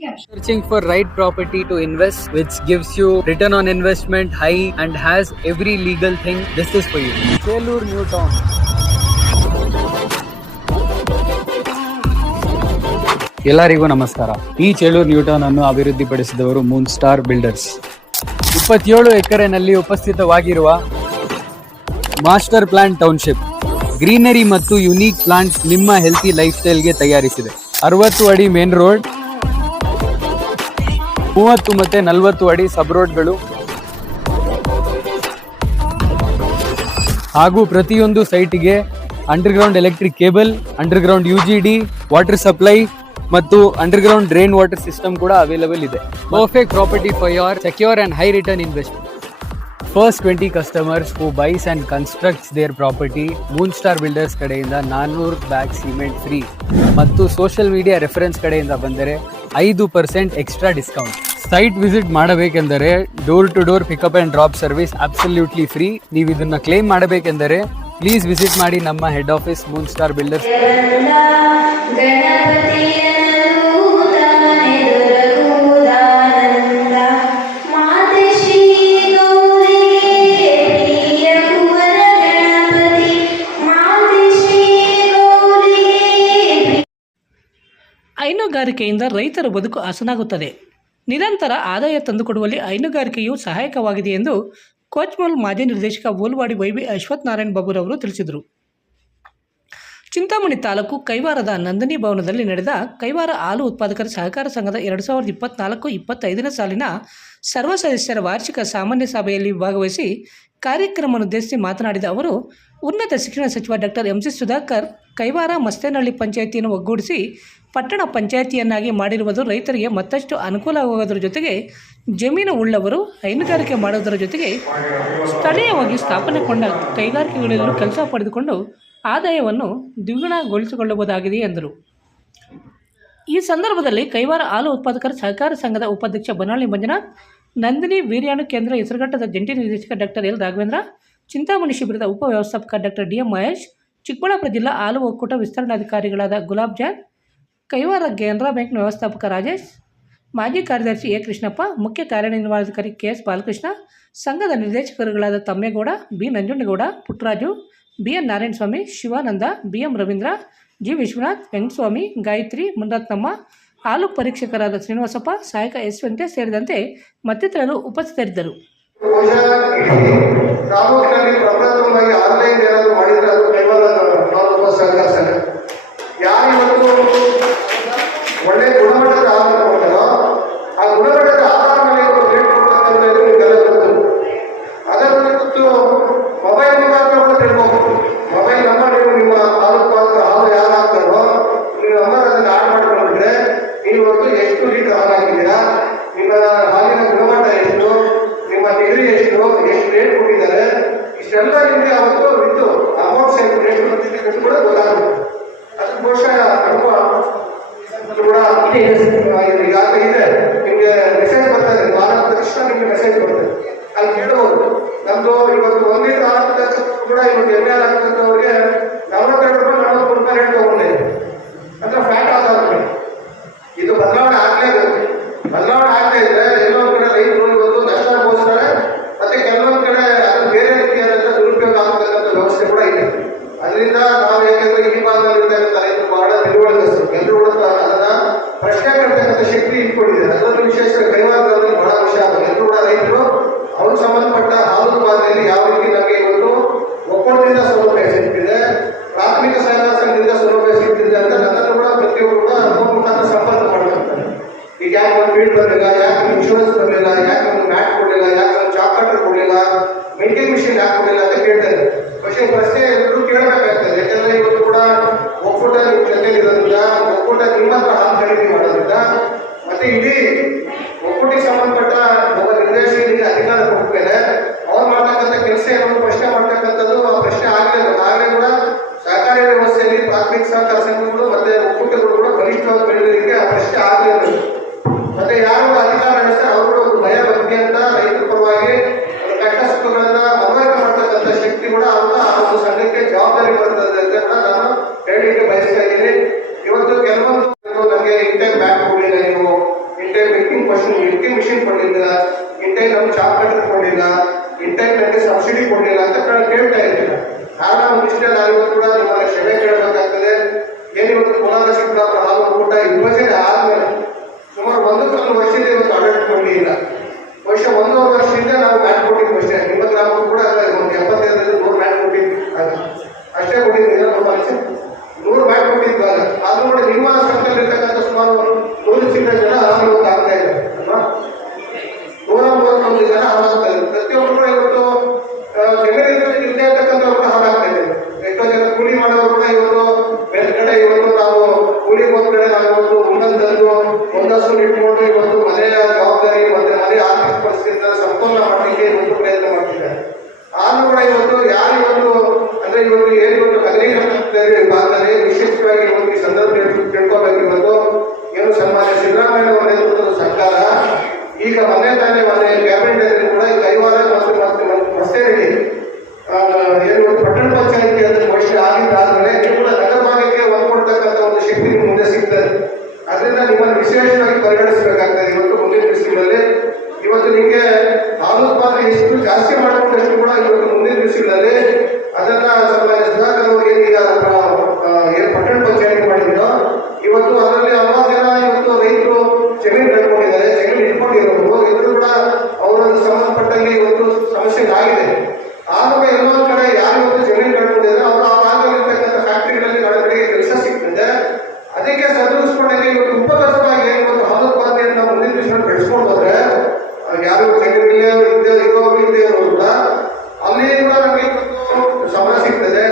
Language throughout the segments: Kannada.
Searching for right property to invest, which gives you return on investment high and has every legal thing. This is for you. Chelur New Town. ಎಲ್ಲರಿಗೂ ನಮಸ್ಕಾರ. ಈ ಚೇಳೂರು ನ್ಯೂ ಟೌನ್ ಅನ್ನು ಅಭಿವೃದ್ಧಿಪಡಿಸಿದವರು ಮೂನ್ ಸ್ಟಾರ್ ಬಿಲ್ಡರ್ಸ್. 27 ಎಕರೆನಲ್ಲಿ ಉಪಸ್ಥಿತವಾಗಿರುವ ಮಾಸ್ಟರ್ ಪ್ಲಾನ್ ಟೌನ್ಶಿಪ್ ಗ್ರೀನರಿ ಮತ್ತು ಯುನೀಕ್ ಪ್ಲಾಂಟ್ಸ್ ನಿಮ್ಮ ಹೆಲ್ತಿ ಲೈಫ್ ಸ್ಟೈಲ್ಗೆ ತಯಾರಿಸಿದೆ. 60 ಅಡಿ ಮೇನ್ ರೋಡ್, 30 ಮತ್ತೆ 40 ಅಡಿ ಸಬ್ ರೋಡ್ಗಳು ಹಾಗೂ ಪ್ರತಿಯೊಂದು ಸೈಟಿಗೆ underground electric cable, underground UGD, water supply ಮತ್ತು ಅಂಡರ್ಗ್ರೌಂಡ್ ಡ್ರೈನ್ ವಾಟರ್ ಸಿಸ್ಟಮ್ ಕೂಡ ಅವೈಲೇಬಲ್ ಇದೆ. Perfect property for your secure and high return investment. First 20 customers who buys and constructs their property Moon Star Builders ಕಡೆಯಿಂದ 400 ಬ್ಯಾಗ್ ಸಿಮೆಂಟ್ ಫ್ರೀ ಮತ್ತು ಸೋಷಿಯಲ್ ಮೀಡಿಯಾ ರೆಫರೆನ್ಸ್ ಕಡೆಯಿಂದ ಬಂದರೆ 5% ಎಕ್ಸ್ಟ್ರಾ ಡಿಸ್ಕೌಂಟ್. ಸೈಟ್ ವಿಸಿಟ್ ಮಾಡಬೇಕೆಂದರೆ door to door pickup and drop service absolutely free. ನೀವು ಇದನ್ನು ಕ್ಲೇಮ್ ಮಾಡಬೇಕೆಂದರೆ ಪ್ಲೀಸ್ ವಿಸಿಟ್ ಮಾಡಿ ನಮ್ಮ head office Moon Star Builders. ಹೈನುಗಾರಿಕೆಯಿಂದ ರೈತರ ಬದುಕು ಹಸನಾಗುತ್ತದೆ. ನಿರಂತರ ಆದಾಯ ತಂದುಕೊಡುವಲ್ಲಿ ಹೈನುಗಾರಿಕೆಯು ಸಹಾಯಕವಾಗಿದೆ ಎಂದು ಕೋಚ್ಮಲ್ ಮಾಜಿ ನಿರ್ದೇಶಕ ಓಲ್ವಾಡಿ ವೈಬಿ ಅಶ್ವಥ್ ನಾರಾಯಣ್ ಬಾಬುರವರು ತಿಳಿಸಿದರು. ಚಿಂತಾಮಣಿ ತಾಲೂಕು ಕೈವಾರದ ನಂದಿನಿ ಭವನದಲ್ಲಿ ನಡೆದ ಕೈವಾರ ಹಾಲು ಉತ್ಪಾದಕರ ಸಹಕಾರ ಸಂಘದ 2024-25ನೇ ಸಾಲಿನ ಸರ್ವ ಸದಸ್ಯರ ವಾರ್ಷಿಕ ಸಾಮಾನ್ಯ ಸಭೆಯಲ್ಲಿ ಭಾಗವಹಿಸಿ ಕಾರ್ಯಕ್ರಮವನ್ನುದ್ದೇಶಿಸಿ ಮಾತನಾಡಿದ ಅವರು, ಉನ್ನತ ಶಿಕ್ಷಣ ಸಚಿವ ಡಾಕ್ಟರ್ MC ಸುಧಾಕರ್ ಕೈವಾರ ಮಸ್ತೇನಹಳ್ಳಿ ಪಂಚಾಯಿತಿಯನ್ನು ಒಗ್ಗೂಡಿಸಿ ಪಟ್ಟಣ ಪಂಚಾಯಿತಿಯನ್ನಾಗಿ ಮಾಡಿರುವುದು ರೈತರಿಗೆ ಮತ್ತಷ್ಟು ಅನುಕೂಲವಾಗುವುದರ ಜೊತೆಗೆ ಜಮೀನು ಉಳ್ಳವರು ಹೈನುಗಾರಿಕೆ ಮಾಡುವುದರ ಜೊತೆಗೆ ಸ್ಥಳೀಯವಾಗಿ ಸ್ಥಾಪನೆಗೊಂಡ ಕೈಗಾರಿಕೆಗಳಲ್ಲೂ ಕೆಲಸ ಪಡೆದುಕೊಂಡು ಆದಾಯವನ್ನು ದ್ವಿಗುಣಗೊಳಿಸಿಕೊಳ್ಳಬಹುದಾಗಿದೆ ಎಂದರು. ಈ ಸಂದರ್ಭದಲ್ಲಿ ಕೈವಾರ ಹಾಲು ಉತ್ಪಾದಕರ ಸಹಕಾರ ಸಂಘದ ಉಪಾಧ್ಯಕ್ಷ ಬನಾಳಿ ಮಂಜುನಾಥ್, ನಂದಿನಿ ವೀರ್ಯಾಣು ಕೇಂದ್ರ ಹೆಸರುಘಟ್ಟದ ಜಂಟಿ ನಿರ್ದೇಶಕ ಡಾಕ್ಟರ್ L ರಾಘವೇಂದ್ರ, ಚಿಂತಾಮಣಿ ಶಿಬಿರದ ಉಪ ವ್ಯವಸ್ಥಾಪಕ ಡಾಕ್ಟರ್ DM ಮಹೇಶ್, ಚಿಕ್ಕಬಳ್ಳಾಪುರ ಜಿಲ್ಲಾ ಹಾಲು ಒಕ್ಕೂಟ ವಿಸ್ತರಣಾಧಿಕಾರಿಗಳಾದ ಗುಲಾಬ್ ಜಾನ್, ಕೈವಾರ ಕೆನರಾ ಬ್ಯಾಂಕ್ನ ವ್ಯವಸ್ಥಾಪಕ ರಾಜೇಶ್, ಮಾಜಿ ಕಾರ್ಯದರ್ಶಿ A ಕೃಷ್ಣಪ್ಪ, ಮುಖ್ಯ ಕಾರ್ಯನಿರ್ವಹಣಾಧಿಕಾರಿ KS ಬಾಲಕೃಷ್ಣ, ಸಂಘದ ನಿರ್ದೇಶಕರುಗಳಾದ Thammegowda, B Nanjundagowda, Puttaraju, BN Narayanaswamy, Shivananda, BM Ravindra, G Vishwanath, Venkataswamy, Gayatri, ಮುನರತ್ನಮ್ಮ, ಹಾಲು ಪರೀಕ್ಷಕರಾದ ಶ್ರೀನಿವಾಸಪ್ಪ, ಸಹಾಯಕ S ವೆಂಕಟೇಶ್ ಸೇರಿದಂತೆ ಮತ್ತಿತರರು ಉಪಸ್ಥಿತರಿದ್ದರು. ಒಳ್ಳೆ ಗುಣಮಟ್ಟದ ಆಹಾರ ಕೊಡ್ತಾರೋ ಆ ಗುಣಮಟ್ಟದ ಆಹಾರ ಮೇಲೆ ರೇಟ್ ಕೊಡ್ಬೇಕಂತ ನಿಮಗೆಲ್ಲ ಗೊತ್ತು. ಅದರ ಕುರಿತು ಮೊಬೈಲ್ ಮುಖಾಂತರ ಕೂಡ ತಿಳ್ಕೋಬಹುದು. ಮೊಬೈಲ್ ನಂಬರ್ ನೀವು ನಿಮ್ಮ ತಾಲೂಕು ಹಾಲು ಯಾರು ಹಾಕ್ತಾರೋ ನೀವು ನಂಬರ್ ಅದನ್ನು ಆಡ್ ಮಾಡ್ಕೊಂಡ್ರೆ ನೀವತ್ತು ಎಷ್ಟು ಲೀಟರ್ ಹಾಲು ಹಾಕಿದ್ದೀರಾ, ನಿಮ್ಮ ಹಾಲಿನ ಗುಣಮಟ್ಟ ಎಷ್ಟು, ನಿಮ್ಮ ಡಿಗ್ರಿ ಎಷ್ಟು ರೇಟ್ ಕೊಟ್ಟಿದ್ದಾರೆ, ಇಷ್ಟೆಲ್ಲ ನಿಮಗೆ ಅವತ್ತು ಇತ್ತು ಅಮೌಂಟ್ ಸೈಡ್ ರೇಟ್ ಬಂದಿದೆ ಅಂತ ಕೂಡ ಗೊತ್ತಾಗುತ್ತೆ. ಅದಕ್ಕೆ ಬಹುಶಃ ಕೂಡ ಈಗಾಗಲೇ ಇದೆ, ನಿಮಗೆ ಮೆಸೇಜ್ ಬರ್ತದೆ, ವಾರದ ತಕ್ಷಣ ನಿಮಗೆ ಮೆಸೇಜ್ ಬರ್ತದೆ. ಅಲ್ಲಿ ಕೇಳಬಹುದು, ನಮ್ದು ಇವತ್ತು 1 ಲೀಟರ್ ಹಾಲು ಕೂಡ ಇವತ್ತು ML ಆಗ್ತದವ್ರಿಗೆ 42 ರೂಪಾಯಿ 43 ರೂಪಾಯಿ ರೇಟ್ ತಗೊಂಡೆ ಅಂದ್ರೆ ಫ್ಯಾಟ್ ಆಗುತ್ತೆ. ಇದು ಬದಲಾವಣೆ ಆಗ್ಲೇಬೇಕು. ಬದಲಾವಣೆ ಆಗದೆ ಇದ್ರೆ ಎಲ್ಲೊಂದು ಕಡೆ ರೈತರು ಇವತ್ತು ನಷ್ಟ ಅನುಭವಿಸ್ತಾರೆ, ಮತ್ತೆ ಕೆಲವೊಂದು ಕಡೆ ಅದು ಬೇರೆ ರೀತಿಯಾದಂಥ ದುರುಪಯೋಗ ಆಗತಕ್ಕಂಥ ವ್ಯವಸ್ಥೆ ಕೂಡ ಇದೆ. ಅದರಿಂದ ನಾವು ಯಾಕೆಂದ್ರೆ ಈ ಭಾಗದಲ್ಲಿರ್ತಕ್ಕಂಥ ರೈತರು ಬಹಳ ತಿಳುವಳಿಕರು, ಎಲ್ಲರೂ ಕೂಡ ಅದನ್ನ ಪ್ರಶ್ನೆ ಮಾಡ್ತಕ್ಕಂಥ ಶಕ್ತಿ ಇಟ್ಕೊಂಡಿದ್ದಾರೆ. ಅದರಲ್ಲೂ ವಿಶೇಷ ಕೈವಾರದಲ್ಲಿ ಬಹಳ ವಿಷಯ ಆಗುತ್ತೆ. ಎಲ್ಲರೂ ಕೂಡ ರೈತರು ಅವ್ರಿಗೆ ಸಂಬಂಧಪಟ್ಟ ಹಾಲು ಉತ್ಪಾದನೆಯಲ್ಲಿ ಯಾವ ರೀತಿ ನಮಗೆ ಇವತ್ತು ಒಕ್ಕೂಟದಿಂದ ಸೌಲಭ್ಯ ಸಿಗ್ತಿದೆ, ಪ್ರಾಥಮಿಕ ಸಹಕಾರ ಸಂಘದಿಂದ ಸೌಲಭ್ಯ ಸಿಗ್ತಿದೆ ಅಂತ ನನ್ನನ್ನು ಕೂಡ ಪ್ರತಿಯೊಬ್ಬರು ಕೂಡ ಫೋನ್ ಮುಖಾಂತರ ಸಂಪರ್ಕ ಮಾಡ್ತಾರೆ. ಈಗ ಯಾಕೆ ಒಂದು ಫೀಲ್ಡ್ ಬರಲಿಲ್ಲ, ಯಾಕೆ ಒಂದು ಇನ್ಶೂರೆನ್ಸ್ ಬರಲಿಲ್ಲ, ಯಾಕೆ ಒಂದು ಮ್ಯಾಟ್ ಕೊಡಲಿಲ್ಲ, ಯಾಕೆ ಒಂದು ಚಾಕ್ಲೇಟರ್ ಕೊಡಲಿಲ್ಲ, ಮೆಂಟಿಂಗ್ ಮಿಷಿನ್ ಯಾಕೆ ಕೊಡಲಿಲ್ಲ ಅಂತ ಕೇಳ್ತಾರೆ. പക്ഷേ ಪ್ರಶ್ನೆ ಎಲ್ಲರೂ ಕೇಳಬೇಕಾಗ್ತದೆ. ಯಾಕಂದ್ರೆ ಇವತ್ತು ಕೂಡ ಒಕ್ಕೂಟ ನಿಮ್ಮ ಜೊತೆಲಿರೋದ್ರಿಂದ, ಒಕ್ಕೂಟ ನಿಮ್ಮ ಹತ್ರ ಹಾಲು ಖರೀದಿ ಮಾಡೋದ್ರಿಂದ, ಮತ್ತೆ ಇಡೀ ಒಕ್ಕೂಟಿಗೆ ಸಂಬಂಧಪಟ್ಟ ಒಬ್ಬ ನಿರ್ದೇಶಕರಿಗೆ ಅಧಿಕಾರ ಕೊಟ್ಮೇಲೆ ಅವ್ರು ಮಾಡ್ತಕ್ಕಂಥ ಕೆಲಸ ಏನೊಂದು ಪ್ರಶ್ನೆ ಮಾಡ್ತಕ್ಕಂಥದ್ದು ಆ ಪ್ರಶ್ನೆ ಆಗಲೇಬೇಕು. ಆಗಲೇ ಕೂಡ ಸಹಕಾರಿ ವ್ಯವಸ್ಥೆಯಲ್ಲಿ ಪ್ರಾಥಮಿಕ ಸಹಕಾರ ಸಂಘಗಳು ಮತ್ತೆ ಒಕ್ಕೂಟಗಳು ಕೂಡ ಬಲಿಷ್ಠವಾಗಿ ಬೆಳೆಯೋದಕ್ಕೆ ಆ ಪ್ರಶ್ನೆ ಆಗಲೇಬೇಕು. ಮತ್ತೆ ಯಾರು ಅಧಿಕಾರ ನಡೆಸ್ತಾರೆ ಅವರು ಒಂದು ಭಯ ಭಕ್ತಿ ಅಂತ ರೈತರ ಪರವಾಗಿ ಕಷ್ಟ ಸುಖಗಳನ್ನ ಮನವರಿಕೆ ಮಾಡ್ತಕ್ಕಂಥ ಶಕ್ತಿ ಕೂಡ ಅವ್ರನ್ನ ಆ ಒಂದು ಸಂಘಕ್ಕೆ ಜವಾಬ್ದಾರಿ ಬರ್ತದೆ ಅಂತ ಕೂಡ ನಾನು ಹೇಳಲಿಕ್ಕೆ ಬಯಸ್ತಾ ಇದ್ದೀನಿ. ಇವತ್ತು ಕೆಲವೊಂದು ನಮಗೆ ಇಂಟೆಕ್ ಬ್ಯಾಕ್ ಕೊಡಲಿಲ್ಲ, ನೀವು ಮಿಲ್ಕಿಂಗ್ ಮಿಷಿನ್ ಕೊಡಲಿಲ್ಲ, ಇನ್ ಟೈಮ್ ನಮ್ಗೆ ಚಾಪ್ ಕಟ್ಟರ್ ಕೊಡಲಿಲ್ಲ, ಇನ್ ಟೈಮ್ ನನಗೆ ಸಬ್ಸಿಡಿ ಕೊಡಲಿಲ್ಲ ಅಂತ ಕೇಳ್ತಾ ಇರ್ತೀರ. ಕಾರಣ ಒಂದಿಷ್ಟೇ ನಾವಿವತ್ತು ಕೂಡ ನಿಮ್ಮನ್ನ ಕ್ಷಮೆ ಕೇಳಬೇಕಾಗ್ತದೆ. ಏನಿವತ್ತು ಕೋಲಾರ ಚಿಕ್ಕಬಳ್ಳಾಪುರ ಹಾಲು ಒಕ್ಕೂಟ ವಿಭಜನೆ ಆದ್ಮೇಲೆ ಸುಮಾರು 1 ವರ್ಷದಿಂದ ಇವತ್ತು ಆಡಳಿತ ಕೊಡಲಿಲ್ಲ. ಬಹುಶಃ 1.5 ವರ್ಷದಿಂದ ನಾವು ಮ್ಯಾಟ್ ಕೊಟ್ಟಿದ್ವಿ ಅಷ್ಟೇ. ನಿಮ್ಮ ಗ್ರಾಮಕ್ಕೂ ಕೂಡ ಒಂದು 75 100 ಮ್ಯಾಟ್ ಕೊಟ್ಟಿದ್ವಿ, ಅಷ್ಟೇ ಕೊಟ್ಟಿದ್ವಿ. 100 ಮ್ಯಾಟ್ ಕೊಟ್ಟಿದ್ವಾಗ ಆದ್ರೂ ಕೂಡ ನಿಮ್ಮ ಸಂಸ್ಥೆಯಲ್ಲಿರ್ತಕ್ಕಂಥ ಸುಮಾರು 100 ಚಿಕ್ಕ ಜನ ಹಾಲು ಆಗ್ತಾ ಇದ್ದಾರೆ ಅಲ್ವಾ? 131 ಜನ ಹಾಲಾಗ್ತಾ ಇದ್ದಾರೆ. ಪ್ರತಿಯೊಬ್ಬರು ಕೂಡ ಇವತ್ತು ಜಮೀನಿನಲ್ಲಿ ಇಲ್ಲದೆ ಇರ್ತಕ್ಕಂಥವ್ರು ಕೂಡ ಹಾಲಾಗ್ತಾ ಇದ್ದಾರೆ. ಎಷ್ಟೋ ಜನ ಕೂಲಿ ಮಾಡೋರು ಕೂಡ ಇವತ್ತು ಬೇರೆ ಕಡೆ ಇವತ್ತು ನಾವು ಕೂಲಿ ಒಂದ್ ಕಡೆ ನಾವು ಇವತ್ತು ಮುಂದಂತಂದು ಒಂದಷ್ಟು ಇಟ್ಕೊಂಡು ಇವತ್ತು ಮನೆಯ ಜವಾಬ್ದಾರಿ ಮತ್ತೆ ಮನೆಯ ಆರ್ಥಿಕ ಪರಿಸ್ಥಿತಿಯಿಂದ ಸಂಪೂರ್ಣ ಮಾಡಲಿಕ್ಕೆ ಇವತ್ತು ಪ್ರಯತ್ನ ಮಾಡ್ತಿದ್ದಾರೆ. ಆದ್ರೂ ಕೂಡ ಇವತ್ತು ಯಾರು ಇವತ್ತು ಅಂದ್ರೆ ಇವತ್ತು ಏನಿವತ್ತು ಕದರಿ ಭಾಗದಲ್ಲಿ ವಿಶೇಷವಾಗಿ ಇವತ್ತು ಈ ಸಂದರ್ಭದಲ್ಲಿ ತಿಳ್ಕೊಬೇಕು. ಇವತ್ತು ಏನು ಸನ್ಮಾನ್ಯ ಸಿದ್ದರಾಮಯ್ಯ ಅವರ ನೇತೃತ್ವದ ಸರ್ಕಾರ ಈಗ ಮೊನ್ನೆ ಕ್ಯಾಬಿನೆಟ್ ಕೂಡ ಈ ಕೈವಾರ ಮತ್ತು ಮಸ್ತೆರಡಿ ಏನು ಪಟ್ಟಣ ಪಂಚಾಯತಿ ಅಂತ ಘೋಷಣೆ ಆಗಿದ್ದಾದ್ಮೇಲೆ ನೀವು ಕೂಡ ನಗರ ಭಾಗಕ್ಕೆ ಕೊಡ್ತಕ್ಕಂಥ ಒಂದು ಶಕ್ತಿ ಮುಂದೆ ಸಿಗ್ತದೆ. ಅದರಿಂದ ನಿಮ್ಮನ್ನು ವಿಶೇಷವಾಗಿ ಪರಿಗಣಿಸಬೇಕಾಗ್ತದೆ. ಇವತ್ತು ಮುಂದಿನ ದಿವಸಗಳಲ್ಲಿ ಇವತ್ತು ನಿಮಗೆ ಹಾಲು ಉತ್ಪಾದನೆ ಎಷ್ಟು ಜಾಸ್ತಿ ಮಾಡಿಕೊಂಡಷ್ಟು ಕೂಡ ಇವತ್ತು ಮುಂದಿನ ದಿವಸಗಳಲ್ಲಿ ಅದನ್ನ ಸನ್ಮಾನ್ಯ ಸುಧಾಕರ್ ಅವರಿಗೆ ಈಗ ಏನು ಪಟ್ಟಣ ಪಂಚಾಯತಿ ಮಾಡಿದ್ರು ಇವತ್ತು ಅದರಲ್ಲಿ ಹಲವಾರು ಜನ ಇವತ್ತು ರೈತರು ಜಮೀನು ಕಳ್ಕೊಂಡಿದ್ದಾರೆ, ಜಮೀನು ಇಟ್ಕೊಂಡಿರೋರು ಇದ್ರು ಕೂಡ ಅವರನ್ನು ಸಂಬಂಧಪಟ್ಟಂಗೆ ಇವತ್ತು ಸಮಸ್ಯೆ ಆಗಿದೆ. ಆವಾಗ ಎಲ್ಲೋ ಕಡೆ ಯಾರು ಇವತ್ತು ಜಮೀನು ಕಳ್ಕೊಂಡಿದ್ದಾರೆ ಅವರು ಆ ಭಾಗದಲ್ಲಿರ್ತಕ್ಕಂಥ ಫ್ಯಾಕ್ಟರಿಗಳಲ್ಲಿ ನಾಳೆ ಬೆಳಗ್ಗೆ ಕೆಲಸ ಸಿಗ್ತದೆ. ಅದಕ್ಕೆ ಸದೃಢಿಸ್ಕೊಂಡಾಗ ಇವತ್ತು ಉಪಕಸವಾಗಿ ಇವತ್ತು ಹಾಲು ಉತ್ಪಾದನೆಯನ್ನು ಮುಂದಿನ ದಿವಸ ಬೆಳೆಸ್ಕೊಂಡು ಹೋದ್ರೆ ಯಾರು ಇರೋರು ಇಲ್ಲದೆ ಇರೋರು ಕೂಡ ಅಲ್ಲಿ ಕೂಡ ನಮಗೆ ಸಮಯ ಸಿಗ್ತದೆ.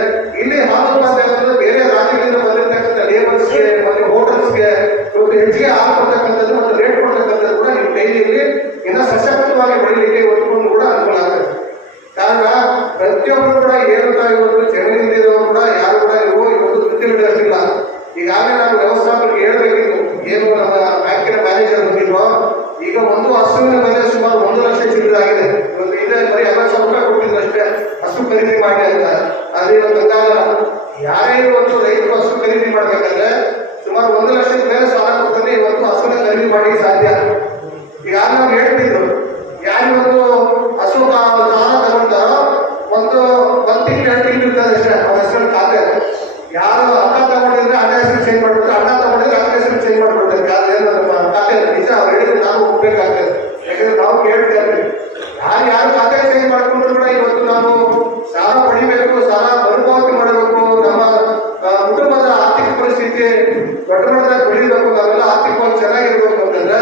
ಇಲ್ಲಿ ಹಾಲು ಉತ್ಪಾದನೆ ಬೇರೆ ರಾಜ್ಯಗಳಿಂದ ಬಂದಿರತಕ್ಕಂಥ ಲೇಬರ್ಸ್ಗೆ ಮತ್ತೆ ಹೋಟೆಲ್ಸ್ಗೆ ಇವತ್ತು ಹೆಚ್ಚಿಗೆ ಹಾಲು ಕೊಡ್ತಕ್ಕಂಥದ್ದು ಮತ್ತು ರೇಟ್ ಕೊಡ್ತಕ್ಕಂಥದ್ದು ಕೂಡ ನಿಮ್ಮ ಡೈಲಿಯಲ್ಲಿ ಇನ್ನ ಸಶಕ್ತವಾಗಿ ಬೆಳೀಲಿಕ್ಕೆ ಇವತ್ತು ಕೂಡ ಅನುಕೂಲ ಆಗ್ತದೆ. ಕಾರಣ ಪ್ರತಿಯೊಬ್ಬರು ಕೂಡ ಏನು ಇವತ್ತು ಜಮೀನಿಂದಿರೋರು ಕೂಡ ಯಾರು ಕೂಡ ಇವತ್ತು ವೃತ್ತಿ ಬಿಡೋದಿಲ್ಲ. ಈಗಾಗಲೇ ನಾವು ವ್ಯವಸ್ಥಾಪಕರಿಗೆ ಹೇಳ್ಬೇಕಿತ್ತು, ಏನು ನಮ್ಮ ಬ್ಯಾಂಕಿನ ಮ್ಯಾನೇಜರ್ ಬಂದಿದ್ರು, ಈಗ ಒಂದು ಹಸುವಿನ ಬೆಲೆ ಸುಮಾರು 1 ಲಕ್ಷ ಚಿಲ್ಲದಾಗಿದೆ. ಇವತ್ತು ಇದೇ ಬರೀ 50,000 ರೂಪಾಯಿ ಕೊಟ್ಟಿದ್ರು ಅಷ್ಟೇ ಹಸು ಖರೀದಿ ಮಾಡಿ ಅಂತ. ಅದೇ ಇವತ್ತು ಯಾರೇ ಇವತ್ತು ರೈತರು ಹಸು ಖರೀದಿ ಮಾಡ್ಬೇಕಂದ್ರೆ ಸುಮಾರು 1 ಲಕ್ಷದ ಮೇಲೆ ಸಾಲ ಕೊಡ್ತಾನೆ ಇವತ್ತು ಹಸುನ ಖರೀದಿ ಮಾಡಿ ಸಾಧ್ಯ. ಈಗ ನಾವು ಹೇಳ್ತಿದ್ರು ಯಾರು ಇವತ್ತು ಹಸು ಸಾಲ ತಗೊಳ್ತಾರೋ ಒಂದು ತಿಂಗಳು 2 ತಿಂಗಳು ಇರ್ತದೆ ಅಷ್ಟೇ ಅವ್ರ ಹೆಸರು ಖಾತೆ. ಯಾರು ಅಕ್ಕ ತಗೊಂಡಿದ್ರೆ ಅಣ್ಣ ಹೆಸರು ಚೇಂಜ್ ಮಾಡ್ಬಿಡ್ತಾರೆ, ಅಣ್ಣ ತಗೊಂಡಿದ್ರೆ ಅಕ್ಕ ಹೆಸರು ಚೇಂಜ್ ಮಾಡ್ಬಿಡ್ತಾರೆ. ನಮ್ಮ ಖಾತೆ ನಿಜ ಅವ್ರು ಹೇಳಿದ್ರೆ ನಾವು ಹೋಗ್ಬೇಕಾಗ್ತದೆ. ಯಾಕಂದ್ರೆ ನಾವು ಕೇಳ್ತೇವೆ ಯಾರು ಖಾತೆ ಚೇಂಜ್ ಮಾಡ್ಕೊಂಡ್ರು ಕೂಡ ಇವತ್ತು ನಾವು ಸಾಲ ಪಡಿಬೇಕು, ಸಾಲ ಮರುಪಾವತಿ ಮಾಡಬೇಕು, ನಮ್ಮ ಕುಟುಂಬದ ಆರ್ಥಿಕ ಪರಿಸ್ಥಿತಿ ದೊಡ್ಡ ಮಟ್ಟದಾಗ ಬೆಳಿಬೇಕು, ನಾವೆಲ್ಲ ಆರ್ಥಿಕವಾಗಿ ಚೆನ್ನಾಗಿರ್ಬೇಕು ಅಂತಂದ್ರೆ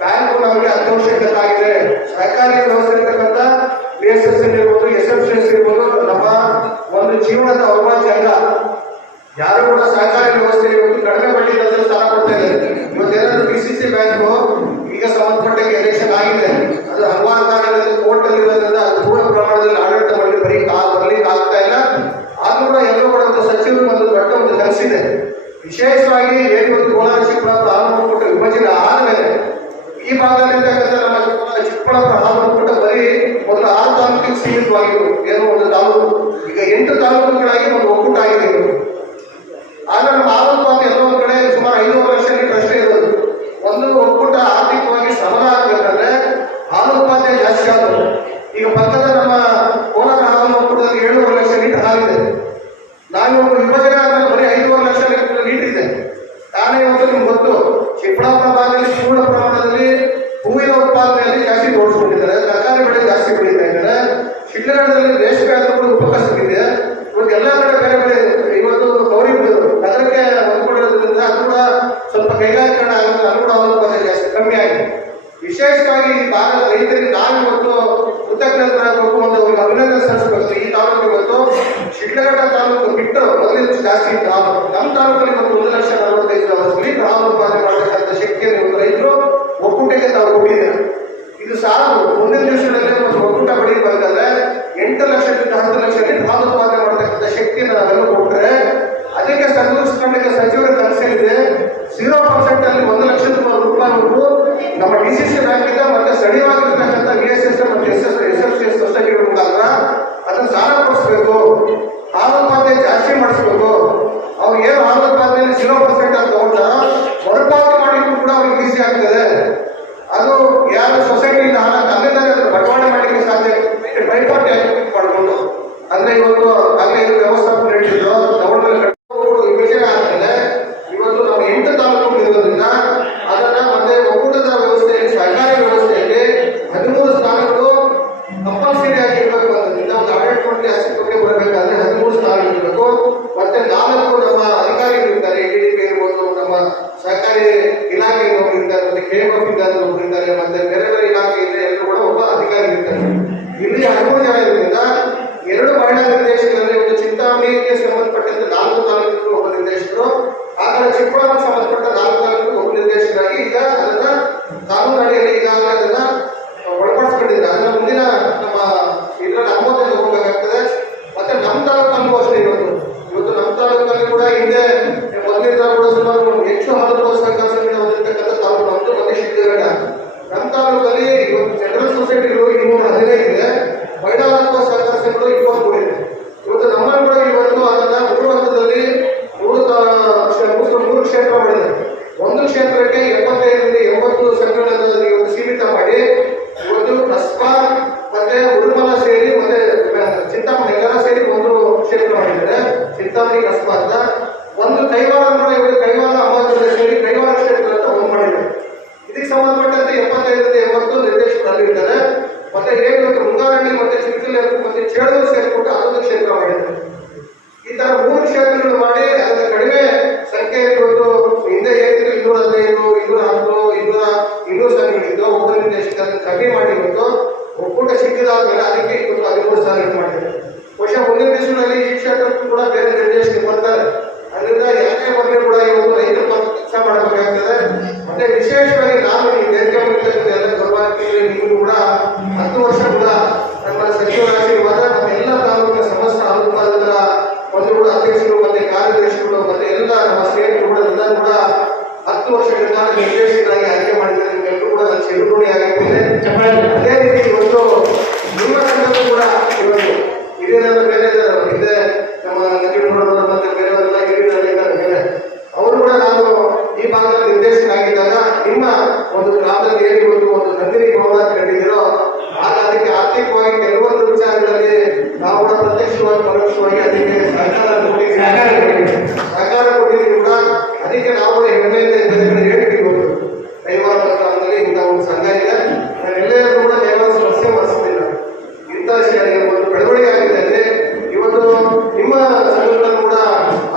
ಬ್ಯಾಂಕು ನಮಗೆ ಅತ್ಯವಶ್ಯಕತೆ ಆಗಿದೆ. ಸಹಕಾರಿ ವ್ಯವಸ್ಥೆ ಇರ್ತಕ್ಕಂಥ BSS ಇರ್ಬೋದು, SFCS ಇರ್ಬೋದು, ನಮ್ಮ ಒಂದು ಜೀವನದ ಅವಿಭಾಜ್ಯ ಅಂಗ. ಯಾರು ಕೂಡ ಸಹಕಾರಿ ವ್ಯವಸ್ಥೆ ಇವತ್ತು ಕಡಿಮೆ ಬಡ್ಡಿ ದರದಲ್ಲಿ ಸಾಲ ಕೊಡ್ತಾ ಇದೆ. ಇವತ್ತೇನಾದ್ರೂ DCC ಬ್ಯಾಂಕು ಈಗ ಸಂಬಂಧಪಟ್ಟಂಗೆ ಎಲೆಕ್ಷನ್ ಆಗಿದೆ, ಅದು ಹಲವಾರು ಕಾರಣಗಳಿಂದ ಕೋರ್ಟ್ ಅಲ್ಲಿ ಇರೋದ್ರಿಂದ ಅದು ಪೂರ್ಣ ಪ್ರಮಾಣದಲ್ಲಿ ಆಡಳಿತ ಮಾಡಿ ಬರ್ಲಿಕ್ಕೆ ಆಗ್ತಾ ಇಲ್ಲ. ಆದ್ರೂ ಕೂಡ ಎಲ್ಲರೂ ಕೂಡ ಒಂದು ಸಚಿವರು ಒಂದು ದೊಡ್ಡ ಒಂದು ಕನಸಿದೆ. ವಿಶೇಷವಾಗಿ ಏನು ಕೋಲಾರ ಚಿಕ್ಕಬಳ್ಳಾಪುರ ಹಾಲು ಒಕ್ಕೂಟ ವಿಭಜನೆ ಆದ್ಮೇಲೆ ಈ ಭಾಗದಲ್ಲಿರ್ತಕ್ಕಂಥ ನಮ್ಮ ಚಿಕ್ಕಬಳ್ಳಾಪುರ ಹಾಲು ಒಕ್ಕೂಟ ಬರೀ ಒಂದು 6 ತಾಲೂಕಿಗೆ ಸೀಮಿತವಾಗಿತ್ತು. ಏನೋ ಒಂದು ತಾಲೂಕು ಈಗ 8 ತಾಲೂಕುಗಳಾಗಿ ಒಂದು ಒಕ್ಕೂಟ ಆಗಿದೆ. ಆದ್ರೆ ನಮ್ಮ ಹಾಲು ಉತ್ಪಾದನೆ ಎಲ್ಲೋ ಒಂದು ಕಡೆ ಸುಮಾರು 5.5 ಲಕ್ಷ ಲೀಟರ್ ಅಷ್ಟೇ ಇರೋದು. ಒಂದು ಒಕ್ಕೂಟ ಆರ್ಥಿಕವಾಗಿ ಸಬಲ ಆಗ್ಬೇಕಂದ್ರೆ ಹಾಲು ಉತ್ಪಾದನೆ ಜಾಸ್ತಿ ಆಗೋದು. ಈಗ ಪಕ್ಕದ ನಮ್ಮ ಕೋಲಾರ ಹಾಲು ಒಕ್ಕೂಟದಲ್ಲಿ 7.5 ಲಕ್ಷ ಲೀಟರ್ ಹಾಲಿದೆ. ನಾವು ವಿಭಜನೆ ಆದ್ಮೇಲೆ ಬರೀ 5.5 ಲಕ್ಷ ಲೀಟರ್ ಇದೆ. ಕಾರಣ ಇವತ್ತು ನಿಮ್ಗೆ ಗೊತ್ತು, ಚಿಕ್ಕಬಳ್ಳಾಪುರ ಭಾಗದಲ್ಲಿ ಪೂರ್ಣ ಪ್ರಮಾಣದಲ್ಲಿ ಹೂವಿನ ಉತ್ಪಾದನೆಯಲ್ಲಿ ಜಾಸ್ತಿ ತೋರಿಸ್ಕೊಂಡಿದ್ದಾರೆ, ತರಕಾರಿ ಬೆಳೆ ಜಾಸ್ತಿ ಬೆಳೀತಾ ಇದ್ದಾರೆ. ಶಿಡ್ಲಘಟ್ಟದಲ್ಲಿ ರೇಷ್ಮೆ ಆದ್ರೂ ಕೂಡ ಉಪಕಸಬಿದೆ. ಇವತ್ತು ಎಲ್ಲ ಕಡೆ ಬೇರೆ ಬೇರೆ ಇವತ್ತು ಗೌರಿ ನಗರಕ್ಕೆ ಹೊಂದ್ಕೊಂಡಿರೋದ್ರಿಂದ ಅದು ಕೂಡ ಸ್ವಲ್ಪ ಕೈಗಾರಿಕರಣ ಆಗುತ್ತೆ, ಅದು ಕೂಡ ಹಾಲು ಉತ್ಪಾದನೆ ಜಾಸ್ತಿ ಕಮ್ಮಿ ಆಗಿದೆ. ವಿಶೇಷವಾಗಿ ಈ ಭಾಗದ ರೈತರಿಗೆ ನಾವು ಇವತ್ತು ಕೃತಜ್ಞರಾಗಬೇಕು, ಒಂದು ಅವ್ರಿಗೆ ಅಭಿನಂದನೆ ಸಲ್ಲಿಸಬೇಕು. ಈ ತಾಲೂಕು ಇವತ್ತು ಶಿಡ್ಲಘಟ್ಟ ತಾಲೂಕು ಬಿಟ್ಟು ಮೊದಲು ಜಾಸ್ತಿ ಇತ್ತು ಹಾಲು. ನಮ್ಮ ತಾಲೂಕಲ್ಲಿ ಇವತ್ತು 1,45,000 ಲೀಟರ್ ಹಾಲು ಉತ್ಪಾದನೆ ಮಾಡತಕ್ಕಂಥ ಶಕ್ತಿಯನ್ನು ಇವತ್ತು ರೈತರು ಒಕ್ಕೂಟಕ್ಕೆ ತಾವು ಕೊಟ್ಟಿದ್ದಾರೆ. ಇದು ಸಾಲದು. ಮುಂದಿನ ದಿವಸಗಳಲ್ಲಿ ಒಂದು ಒಕ್ಕೂಟ ಬೆಳೀಬೇಕಾದ್ರೆ 8 ಲಕ್ಷದಿಂದ 10 ಲಕ್ಷ ಲೀಟರ್ ಹಾಲು ಉತ್ಪಾದನೆ ಮಾಡತಕ್ಕಂಥ ಶಕ್ತಿಯನ್ನು ನಾವೆಲ್ಲ ಕೊಟ್ಟರೆ ಅದಕ್ಕೆ ಸದೃಢಿಸ್ಕೊಳ್ಳಿಕ್ಕೆ ಸಚಿವರ ಕನಸಿದೆ. 0% ಅಲ್ಲಿ 1 ಲಕ್ಷದ ರೂಪಾಯಿವರೆಗೂ ನಮ್ಮ DCC ಬ್ಯಾಂಕಿಂದ ಮತ್ತೆ ಸ್ಥಳೀಯವಾಗಿರ್ತಕ್ಕಂಥ BSS ಮತ್ತು SFCS ಸೊಸೈಟಿಗಳ ಮುಖಾಂತರ ಅದನ್ನು ಸಾಲ ಕೊಡಿಸ್ಬೇಕು, ಹಾಲು ಉತ್ಪಾದನೆ ಜಾಸ್ತಿ ಮಾಡಿಸ್ಬೇಕು. ಅವ್ರು ಏನು ಹಾಲು ಉತ್ಪಾದನೆಯಲ್ಲಿ 0% ಅಂತ ತಗೊಂಡ ಮರುಪಾವತಿ ಮಾಡಲಿಕ್ಕೂ ಕೂಡ ಅವ್ರಿಗೆ ಈಸಿ ಆಗ್ತದೆ. ಅದು ಯಾರು ಇರ್ತಾರೆ, ಮತ್ತೆ ಬೇರೆ ಬೇರೆ ಇಲಾಖೆಯಿಂದ ಎಲ್ಲರೂ ಕೂಡ ಒಬ್ಬ ಅಧಿಕಾರಿ ಇರ್ತಾರೆ. ಇಲ್ಲಿ 13 ಜನ ಇರೋದ್ರಿಂದ 2 ಮಹಿಳಾ ನಿರ್ದೇಶಕರಲ್ಲಿ ಒಂದು ಚಿಂತಾಮಣಿಗೆ ಸಂಬಂಧಪಟ್ಟಂತೆ 4 ತಾಲೂಕಿಗೂ ಒಬ್ಬ ನಿರ್ದೇಶಕರು, ಆ ಕಡೆ ಚಿಕ್ಕಬಳ್ಳಾಪುರ ಸಂಬಂಧಪಟ್ಟ 4 ತಾಲೂಕಿಗೂ ಒಬ್ಬ ನಿರ್ದೇಶಕರಾಗಿ ಈಗ ಅದನ್ನ ಕಾನೂನು ಅಡಿಯಲ್ಲಿ ಈಗಾಗಲೇ ಅದನ್ನ ಒಳಪಡಿಸ್ಕೊಂಡಿದ್ದಾರೆ. ಅದನ್ನ ಮುಂದಿನ ನಮ್ಮ ಇದರಲ್ಲಿ ಅನುಮೋದನೆ ಹೋಗಬೇಕಾಗ್ತದೆ. ಮತ್ತೆ ನಮ್ಮ ತಾಲೂಕಲ್ಲೂ ಅಷ್ಟೇ ಇವತ್ತು ನಮ್ಮ ತಾಲೂಕಲ್ಲಿ ಕೂಡ ಹಿಂದೆ ಮೊದಲಿಂದ ಕೂಡ ಸುಮಾರು ಹೆಚ್ಚು ಹಾಲು ಸಹಕಾರ ಸಂಘ ಹೊಂದಿರತಕ್ಕಂಥ ತಾಲೂಕು ನಮ್ಮದು ಮತ್ತೆ ಶಿಡ್ಲಘಟ್ಟ. ನಮ್ಮ ತಾಲೂಕಲ್ಲಿ ಇವತ್ತು ಜನರಲ್ ಸೊಸೈಟಿಗಳು 215 ಇದೆ, ಮಹಿಳಾ ಸಹಕಾರ ಸಂಘಗಳು 23 ಇದೆ. ಇವತ್ತು ನಮ್ಮಲ್ಲಿ ಕೂಡ ಇವತ್ತು ಅದನ್ನ 3 ಹಂತದಲ್ಲಿ 3 ಕ್ಷೇತ್ರ ಮಾಡಿದೆ. ಒಂದು ಕ್ಷೇತ್ರಕ್ಕೆ 75ರಿಂದ 80 ಸಂಘಗಳನ್ನು ಇವತ್ತು ಸೀಮಿತ ಮಾಡಿ ಇವತ್ತು ಕಸ್ಬಾ ಮತ್ತೆ ಉಡುಮಲ ಸೇರಿ ಮತ್ತೆ ಚಿಂತಾಮಣಿ ಎಲ್ಲ ಸೇರಿ ಒಂದು ಕ್ಷೇತ್ರ ಮಾಡಿದ್ದಾರೆ. ಚಿಂತಾಮಣಿ ಕಸ್ಬಾ ಅಂತ ಒಂದು ಕೈವಾರ ಇವರು ಕೈವಾರ ಅಮಾವಾಸ್ಯ ಸೇರಿ ಕೈವಾರ ಕ್ಷೇತ್ರ ಅಂತ ಒಂದು ಮಾಡಿದ್ದಾರೆ. ಇದಕ್ಕೆ ಸಂಬಂಧಪಟ್ಟಂತೆ 75ರಿಂದ 80 ನಿರ್ದೇಶಕರು ಅಲ್ಲಿರ್ತಾರೆ. ಮತ್ತೆ ಏನು ಮುಂಗಾರಹಳ್ಳಿ ಮತ್ತೆ ಚಿಕ್ಕಲೆ ಮತ್ತೆ ಚೇಳೂರು ಸೇರಿಕೊಂಡು ಅದೊಂದು ಕ್ಷೇತ್ರ ಮಾಡಿದ್ದಾರೆ. ಈ ತರ 3 ಕ್ಷೇತ್ರಗಳು ಮಾಡಿ ಅದರ ಕಡಿಮೆ ಸಂಖ್ಯೆ ಇವತ್ತು ಹಿಂದೆ ಏನಿದ್ರು 215, 210, 200 ಸಂಘಗಳಿದ್ದು ಒಬ್ಬ ನಿರ್ದೇಶಕ ಕಮ್ಮಿ ಮಾಡಿ ಇವತ್ತು ಒಕ್ಕೂಟ ಸಿಕ್ಕಿದಾದ್ಮೇಲೆ ಅದಕ್ಕೆ ಇವತ್ತು 13 ಸಾವಿರ ಮಾಡಿದ್ದಾರೆ. ಬಹುಶಃ ಮುಂದಿನ ದಿವಸಗಳಲ್ಲಿ ಈ ಕ್ಷೇತ್ರಕ್ಕೂ ಕೂಡ ಬೇರೆ ನಿರ್ದೇಶಕರು ಬರ್ತಾರೆ. ಅದರಿಂದ ಯಾಕೆ ಬಂದ್ರೆ ಕೂಡ ಇವತ್ತು ರೈತರ ಪರ ಕೆಲಸ ಮಾಡಬೇಕಾಗ್ತದೆ. ಮತ್ತೆ ವಿಶೇಷವಾಗಿ ನಾನು ಈ ವೇದಿಕೆ ಮೂಲಕ ಎಲ್ಲ ಗೌರವಾನ್ವಿತರಿಗೆ ನೀವು ಕೂಡ 10 ವರ್ಷ ಕೂಡ ನಮ್ಮ ಸಚಿವರ ಆಶೀರ್ವಾದ ನಮ್ಮ ಎಲ್ಲ ತಾಲೂಕಿನ ಸಮಸ್ತ ಹಾಲು ಉತ್ಪಾದಕರ ಒಂದು ಕೂಡ ಅಧ್ಯಕ್ಷರು ಮತ್ತೆ ಕಾರ್ಯದರ್ಶಿಗಳು ಮತ್ತೆ ಎಲ್ಲ ನಮ್ಮ ಸ್ಟೇಟ್ ಕೂಡ 10 ವರ್ಷಗಳ ಕಾಲ ನಿರ್ದೇಶಕರಾಗಿ ಆಯ್ಕೆ ಮಾಡಿದ್ದಾರೆ. ನಿಮ್ಮೆಲ್ಲರೂ ಕೂಡ ನಾನು ಚಿರುಗುಣಿ ಆಗಿದ್ದೇನೆ. ಅದೇ ರೀತಿ ಇವತ್ತು ನಿಮ್ಮ ಸಂಘಕ್ಕೂ ಕೂಡ ಇವತ್ತು ಹಿರಿಯರೆಲ್ಲ ಬೇರೆ ಹಿಂದೆ ನಮ್ಮ ನಟೀಗೌಡರು ಮತ್ತೆ ಬೇರೆಯವರೆಲ್ಲ ಹಿರಿಯರಿದ್ದಾರೆ ಬೇರೆ ಅವರು ಕೂಡ ನಾನು ಈ ಭಾಗದ ನಿರ್ದೇಶಕರಾಗಿದ್ದಾಗ ನಿಮ್ಮ ಒಂದು ಗ್ರಾಮದಲ್ಲಿ ಏನು ಇವತ್ತು ಒಂದು ನಂದಿನಿ ಭವನ ಅಂತ ಕಟ್ಟಿದ್ದೀರೋ ಆಗ ಅದಕ್ಕೆ ಆರ್ಥಿಕವಾಗಿ ಕೆಲವೊಂದು ವಿಚಾರಗಳಲ್ಲಿ ನಾವು ಕೂಡ ಪ್ರತ್ಯಕ್ಷವಾಗಿ ಪರೋಕ್ಷವಾಗಿ ಅದಕ್ಕೆ ಸಹಕಾರ ಕೊಟ್ಟಿದ್ದೀವಿ ಕೂಡ. ಅದಕ್ಕೆ ನಾವು ಹೆಮ್ಮೆಯಿಂದ ಹೇಳ್ತೀವಿ ಕೈವಾರ ಗ್ರಾಮದಲ್ಲಿ ಇಂಥ ಒಂದು ಸಂಘ ಇದೆ. ನಾನೆಲ್ಲರೂ ಕೂಡ ಕೈವಾರ ಸಮಸ್ಯೆ ಮಾಡಿಸ್ತಿಲ್ಲ. ಇಂಥ ಒಂದು ಬೆಳವಣಿಗೆ ಆಗಿದೆ. ಇವತ್ತು ನಿಮ್ಮ ಸಂಘಗಳನ್ನು ಕೂಡ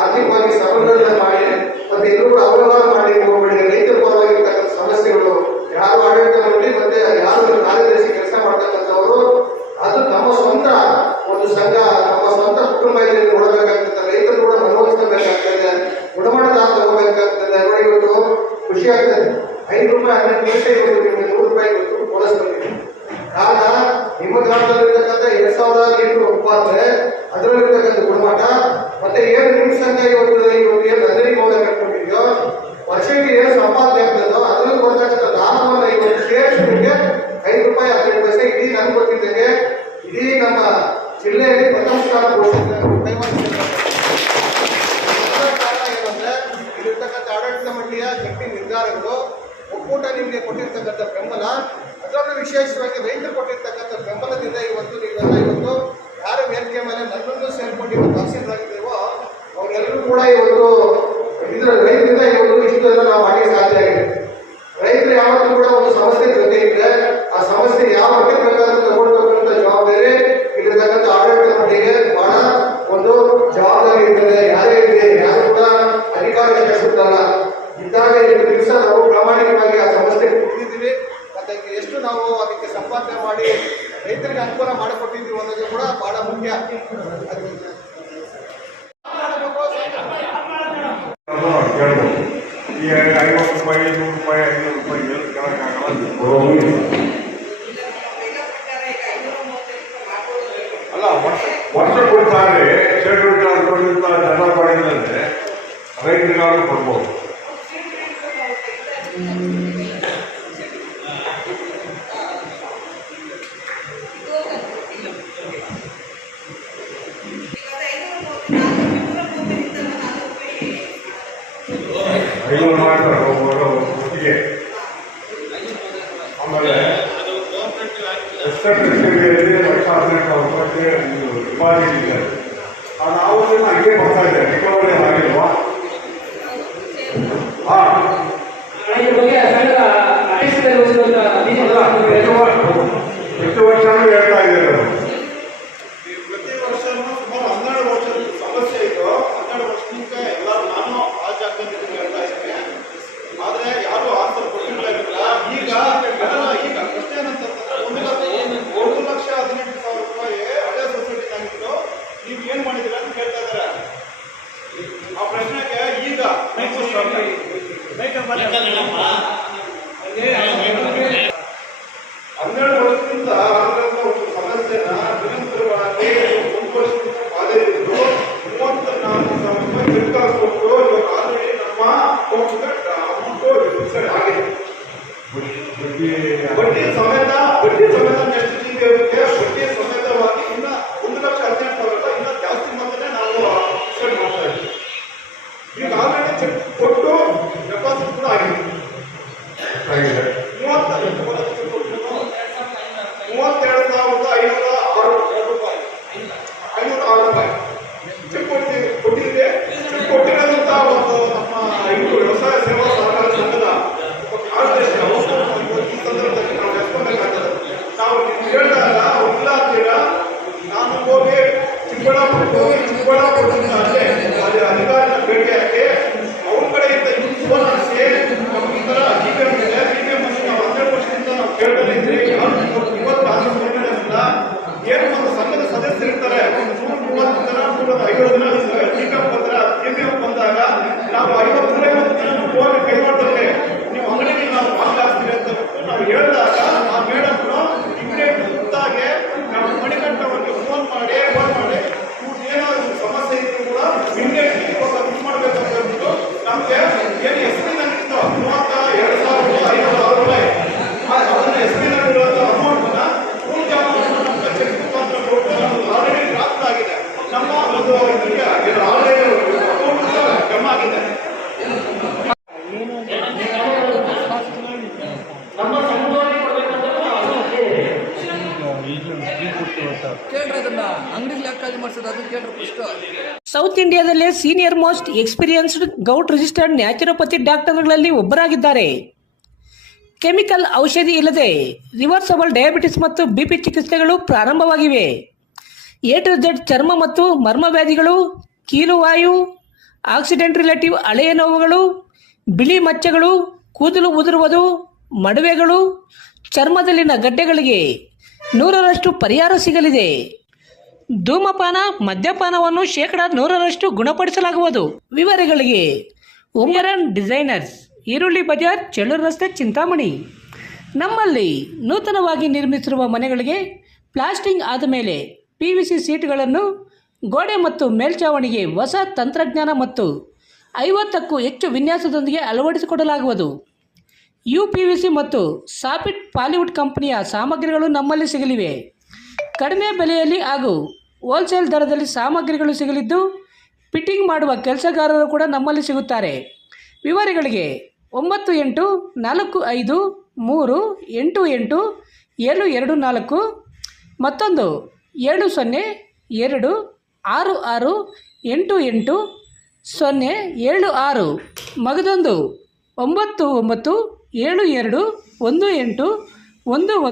ಆರ್ಥಿಕವಾಗಿ ಸಬಲೀಕರಣ ಮಾಡಿ ಮತ್ತೆ ಎಲ್ಲರೂ ಕೂಡ ಅವ್ಯವಹಾರ ಮಾಡಿ ಹೋಗಬೇಡಿ. ರೈತರ ಪರವಾಗಿರ್ತಕ್ಕಂಥ ಸಮಸ್ಯೆಗಳು ಯಾರು ಆಡಳಿತ ಮಂಡಳಿ ಮತ್ತೆ ಯಾರು ಕಾರ್ಯದರ್ಶಿ ಕೆಲಸ ಮಾಡ್ತಕ್ಕಂಥವರು ಅದು ನಮ್ಮ ಸ್ವಂತ ಒಂದು ಸಂಘ ನಮ್ಮ ಸ್ವಂತ ಕುಟುಂಬ ಇದನ್ನು ನೋಡಬೇಕಾಗ್ತದೆ. ರೈತರು ಕೂಡ ಮನವೊಲಿಸಬೇಕಾಗ್ತದೆ, ಗುಣಮಟ್ಟದ ತಗೋಬೇಕಾಗ್ತದೆ. ನೋಡಿ ಇವತ್ತು ಖುಷಿ ಆಗ್ತದೆ. 5 ರೂಪಾಯಿ 12 ಪೈಸೆ ಇವತ್ತು ನಿಮಗೆ 100 ರೂಪಾಯಿ ಇವತ್ತು ಬೋನಸ್ ಬಂದಿದೆ. ಕಾರಣ ನಿಮ್ಮ ಗ್ರಾಮದಲ್ಲಿರ್ತಕ್ಕಂಥ 2000 ಲೀಟರ್ ಉತ್ಪಾದನೆ ಅದರಲ್ಲಿರ್ತಕ್ಕಂಥ ಗುಣಮಟ್ಟ ಮತ್ತೆ ಏನು ನಿಮ್ಮ ಸಂಘ ಇವತ್ತು ಏನು ನಂದಿನಿ ಮೌಲ್ಯ ಕಟ್ಕೊಂಡಿದೆಯೋ ವರ್ಷಕ್ಕೆ ಏನು ಸಂಪಾದನೆ ಆಗ್ತದೋ ಅದರಲ್ಲಿ ಬರ್ತಕ್ಕಂಥ ಲಾಭವನ್ನು ಇವತ್ತು ಸೇರಿಸಿ ನಿಮಗೆ 5 ರೂಪಾಯಿ 12 ಪೈಸೆ ಇಡೀ ನನ್ಗೆ ಗೊತ್ತಿದ್ದಂಗೆ ಇಡೀ ನಮ್ಮ ಜಿಲ್ಲೆಯಲ್ಲಿ ಪ್ರಥಮ ಸ್ಥಾನ ಘೋಷಿಸಿದ್ದಾರೆ. ಕಾರಣ ಏನಂದ್ರೆ ಇಲ್ಲಿರ್ತಕ್ಕಂಥ ಆಡಳಿತ ಮಂಡಳಿಯ ಗಟ್ಟಿ ನಿರ್ಧಾರಗಳು, ಒಕ್ಕೂಟ ನಿಮಗೆ ಕೊಟ್ಟಿರ್ತಕ್ಕಂಥ ಬೆಂಬಲ, ಅದರಲ್ಲೂ ವಿಶೇಷವಾಗಿ ರೈತರು ಕೊಟ್ಟಿರ್ತಕ್ಕಂಥ ಬೆಂಬಲದಿಂದ ಇವತ್ತು ನೀವೆಲ್ಲ ಇವತ್ತು ಯಾರು ವೇದಿಕೆ ಮೇಲೆ ನನ್ನನ್ನು ಸೇರ್ಕೊಂಡು ಇವತ್ತು ತಹಸೀಲ್ದಾರಿದ್ದೇವೋ ಅವರೆಲ್ಲರೂ ಕೂಡ ಇವತ್ತು ಇದರ ರೈತರಿಂದ ಇವತ್ತು ಇಷ್ಟೆಲ್ಲ ನಾವು ಮಾಡಲಿಕ್ಕೆ ಸಾಧ್ಯ ಆಗಿದೆ. ರೈತರು ಯಾವತ್ತೂ ಕೂಡ ಒಂದು ಸಮಸ್ಯೆ ಜೊತೆ ಇದ್ರೆ ಆ ಸಮಸ್ಯೆ ಯಾವ ಮಟ್ಟಿಗೆ ಬೇಕಾದ್ರೂ ತಗೊಳ್ಬೇಕಂತ ಜವಾಬ್ದಾರಿ ಇಲ್ಲಿರ್ತಕ್ಕಂಥ ಆಡಳಿತ ಮಂಡಳಿಗೆ ಬಹಳ ಒಂದು ಜವಾಬ್ದಾರಿ ಇರ್ತದೆ. ಯಾರೇ ಇರಲಿ ಯಾರು ಕೂಡ ಅಧಿಕಾರ ಇಷ್ಟಲ್ಲ ಇದ್ದಾಗ ಎಷ್ಟು ದಿವಸ ನಾವು ಪ್ರಾಮಾಣಿಕವಾಗಿ ಆ ಸಮಸ್ಯೆ ಕುಡಿದಿದ್ದೀವಿ ಮತ್ತೆ ಎಷ್ಟು ನಾವು ಅದಕ್ಕೆ ಸಂಪಾದನೆ ಮಾಡಿ ರೈತರಿಗೆ ಅನುಕೂಲ ಮಾಡಿಕೊಟ್ಟಿದ್ದೀವಿ ಅನ್ನೋದು ಕೂಡ ಬಹಳ ಮುಖ್ಯ. ಈ 50 ರೂಪಾಯಿ 100 ರೂಪಾಯಿ 500 ರೂಪಾಯಿ ಏನು ಕೇಳೋಕ್ಕಾಗಲ್ಲ. ಅಲ್ಲ ವರ್ಷ ಕೊಡ್ತಾರೆ ಶೆಡ್ಯೂಲ್ ಕೊಟ್ಟಿದ್ದ ಜನ ಮಾಡಿದ್ರೆ ರೈತರಿಗಾದ್ರೂ ಕೊಡ್ಬೋದು. ಐನೂರು ಮಾಡ್ತಾರೆ ಒಟ್ಟಿಗೆ. ಆಮೇಲೆ ಎಸ್ಟೇಟ್ ಲಕ್ಷ 18,000 ರೂಪಾಯಿ ಡಿಪಾಸಿಟ್ ಇದೆ. ಅದು ಅವತ್ತಿನ ಹಂಗೆ ಬರ್ತಾ ಇದೆ, ರಿಕವರಿ ಆಗಿಲ್ವಾ? ಎಷ್ಟು ವರ್ಷನೂ ಹೇಳ್ತಾ ಇದ್ದಾರೆ. ಪ್ರತಿ ವರ್ಷನೂ ಸುಮಾರು 12 ವರ್ಷದ ಸಮಸ್ಯೆ ಇತ್ತು. 12 ವರ್ಷದಿಂದ ಎಲ್ಲರೂ ನಾನು ಆ ಜಾಗದಲ್ಲಿ ಹೇಳ್ತಾ ಇದ್ದೀನಿ. ಆದರೆ ಯಾರು ಆನ್ಸರ್ ಕೊಟ್ಟಿಲ್ಲ. ಈಗ ಬಡ್ಡಿ ಸಮೇತ ನೆಕ್ಸ್ಟ್ ಜಿಬಿಗೆ ಬಡ್ಡಿ ಸಮೇತವಾಗಿ ಇನ್ನ 1,18,000 ಇನ್ನ ಜಾಸ್ತಿ ಮೊತ್ತನೇ ನಾವು ಸೆಟ್ ಮಾಡ್ತಾ ಇದ್ದೀವಿ. ಈಗ ಆಲ್ರೆಡಿ ಚೆಕ್ ಕೊಟ್ಟು ಡೆಪಾಸಿಟ್ ಕೂಡ ಆಗಿದೆ. 32,506 ರೂಪಾಯಿ ಚೆಕ್ ಕೊಟ್ಟಿದೆ. ಚೆಕ್ ಕೊಟ್ಟಿರೋದಂತ ಒಂದು ನಮ್ಮ ಇದು ವ್ಯವಸಾಯ ಸೇವಾ ಸಹಕಾರ ಸಂಘದ ಕಾರ್ಯದರ್ಶಿ ಈ ಸಂದರ್ಭದಲ್ಲಿ ನಾವು ನೆನೆಸ್ಕೊಬೇಕಾಗ್ತದೆ. ನಾವು ಹೇಳಿದಾಗ ಇಲ್ಲ ಅಂತೀರಾ, ನಾನು ಹೋಗಿ ಚಿಕ್ಕಬಳ್ಳಾಪುರದಿಂದ ಅಲ್ಲೇ ಅಧಿಕಾರಿನ ಭೇಟಿ ಹಾಕಿ ಅವ್ರ ಕಡೆಯಿಂದ ಫೋನ್ ಮಾಡಿಸಿ ನಮ್ಗೆ ಈ ಥರ DPM ಇದೆ, DPM ಅನ್ನು ನಾವು 12 ವರ್ಷದಿಂದ ನಾವು ಕೇಳ್ತಾನೆ ಇದ್ರಿ, ಇವತ್ತು ಆಗಿಲ್ಲ. ಏನು ಒಂದು ಸಂಘದ ಸದಸ್ಯರಿರ್ತಾರೆ, 130 ಜನ 150 ಜನ DPM ಬಂದಾಗ ನಾವು 50 ಜನ ಫೋನ್ ಕೈ ಮಾಡ್ತಾರೆ, ನೀವು ಅಂಗಡಿಗೆ ನಾವು ಮಾಲ್ ಹಾಕ್ತೀವಿ ಅಂತ ನಾವು ಹೇಳಿದಾಗ ಆ ಮೇಡಮ್ ಇಮಿಡಿಯೇಟ್ ಗೊತ್ತಾಗೆ ನಾವು ಮಣಿಕಂಠವರಿಗೆ ಫೋನ್ ಮಾಡಿ ಇವ್ರು ಏನಾದ್ರು ಸಮಸ್ಯೆ ಇದ್ರು ಕೂಡ ಇಮಿಡಿಯೇಟ್ ಇದು ಮಾಡಬೇಕಂತ ಹೇಳ್ಬಿಟ್ಟು ನಮಗೆ ಏನು ಎಸ್ಪಿನಲ್ಲಿತ್ತು 32,506 ರೂಪಾಯಿ ಅದನ್ನ ಎಸ್ಪಿನಲ್ಲಿರುವಂಥ ಅಮೌಂಟನ್ನ ಪೂರ್ತಿ ಅಮೌಂಟ್ ನಮಗೆ ಚೆಕ್ ಮುಖಾಂತರ ಕೊಟ್ಟು ನಮ್ಮದು ಆಲ್ರೆಡಿ ಡ್ರಾಫ್ಟ್ ಆಗಿದೆ. ನಮ್ಮ ಒಂದು ಇದಕ್ಕೆ ಆಲ್ರೆಡಿ ಅಮೌಂಟ್ ಜಮಾ ಆಗಿದೆ. ನಮ್ಮ ಸಮುದಾಯ ಸೌತ್ ಇಂಡಿಯಾದಲ್ಲೇ senior most experienced govt registered naturopathy ಡಾಕ್ಟರ್ಗಳಲ್ಲಿ ಒಬ್ಬರಾಗಿದ್ದಾರೆ. ಕೆಮಿಕಲ್ ಔಷಧಿ ಇಲ್ಲದೆ ರಿವರ್ಸಬಲ್ ಡಯಾಬಿಟಿಸ್ ಮತ್ತು BP ಚಿಕಿತ್ಸೆಗಳು ಪ್ರಾರಂಭವಾಗಿವೆ. A to Z ಚರ್ಮ ಮತ್ತು ಮರ್ಮ ವ್ಯಾಧಿಗಳು, ಕೀಲುವಾಯು, ಆಕ್ಸಿಡೆಂಟ್ ರಿಲೇಟಿವ್ ಹಳೆಯ ನೋವುಗಳು, ಬಿಳಿ ಮಚ್ಚೆಗಳು, ಕೂದಲು ಉದುರುವುದು, ಮಡುವೆಗಳು, ಚರ್ಮದಲ್ಲಿನ ಗಡ್ಡೆಗಳಿಗೆ 100% ಪರಿಹಾರ ಸಿಗಲಿದೆ. ಧೂಮಪಾನ ಮದ್ಯಪಾನವನ್ನು 100% ಗುಣಪಡಿಸಲಾಗುವುದು. ವಿವರಗಳಿಗೆ ಉಮರನ್ ಡಿಸೈನರ್ಸ್, ಈರುಳ್ಳಿ ಬಜಾರ್, ಚೆಳ್ಳೂರು ರಸ್ತೆ, ಚಿಂತಾಮಣಿ. ನಮ್ಮಲ್ಲಿ ನೂತನವಾಗಿ ನಿರ್ಮಿಸಿರುವ ಮನೆಗಳಿಗೆ ಪ್ಲಾಸ್ಟಿಂಗ್ ಆದ ಮೇಲೆ PVC ಸೀಟ್ಗಳನ್ನು ಗೋಡೆ ಮತ್ತು ಮೇಲ್ಛಾವಣಿಗೆ ಹೊಸ ತಂತ್ರಜ್ಞಾನ ಮತ್ತು 50ಕ್ಕೂ ಹೆಚ್ಚು ವಿನ್ಯಾಸದೊಂದಿಗೆ ಅಳವಡಿಸಿಕೊಡಲಾಗುವುದು. UPVC ಮತ್ತು ಸಾಫಿಟ್ ಪಾಲಿವುಡ್ ಕಂಪನಿಯ ಸಾಮಗ್ರಿಗಳು ನಮ್ಮಲ್ಲಿ ಸಿಗಲಿವೆ. ಕಡಿಮೆ ಬೆಲೆಯಲ್ಲಿ ಹಾಗೂ ಹೋಲ್ಸೇಲ್ ದರದಲ್ಲಿ ಸಾಮಗ್ರಿಗಳು ಸಿಗಲಿದ್ದು, ಫಿಟ್ಟಿಂಗ್ ಮಾಡುವ ಕೆಲಸಗಾರರು ಕೂಡ ನಮ್ಮಲ್ಲಿ ಸಿಗುತ್ತಾರೆ. ವಿವರಗಳಿಗೆ 9843887724 ಮತ್ತೊಂದು 7026688076 ಮಗದೊಂದು 99721811